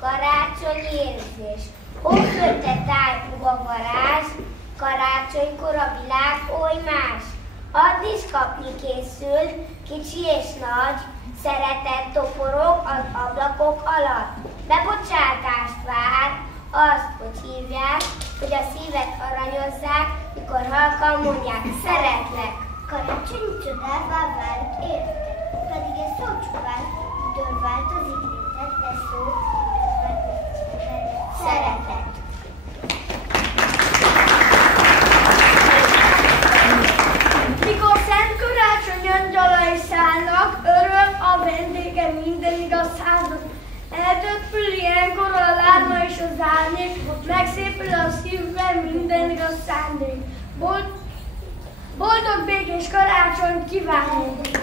Karácsonyi érzés. Hófötte tájpuga varázs, karácsonykor a világ oly más. Add is kapni készül, kicsi és nagy, szeretet toporog az ablakok alatt. Bebocsátást vár, azt, hogy hívják, hogy a szívet aranyozzák, mikor halkan mondják, szeretlek. Karácsonyi csodává vált, érted? Pedig ez szó csupán, mitől változik mindet, ez szó, szeretet. Mikor Szent Karácsony angyalai szállnak, öröm a vendége minden igaz háznak. Eltöpül ilyenkor a lárma és az árnyék, megszépül a szívben minden igaz szándék. Boldog békés karácsonyt kívánunk!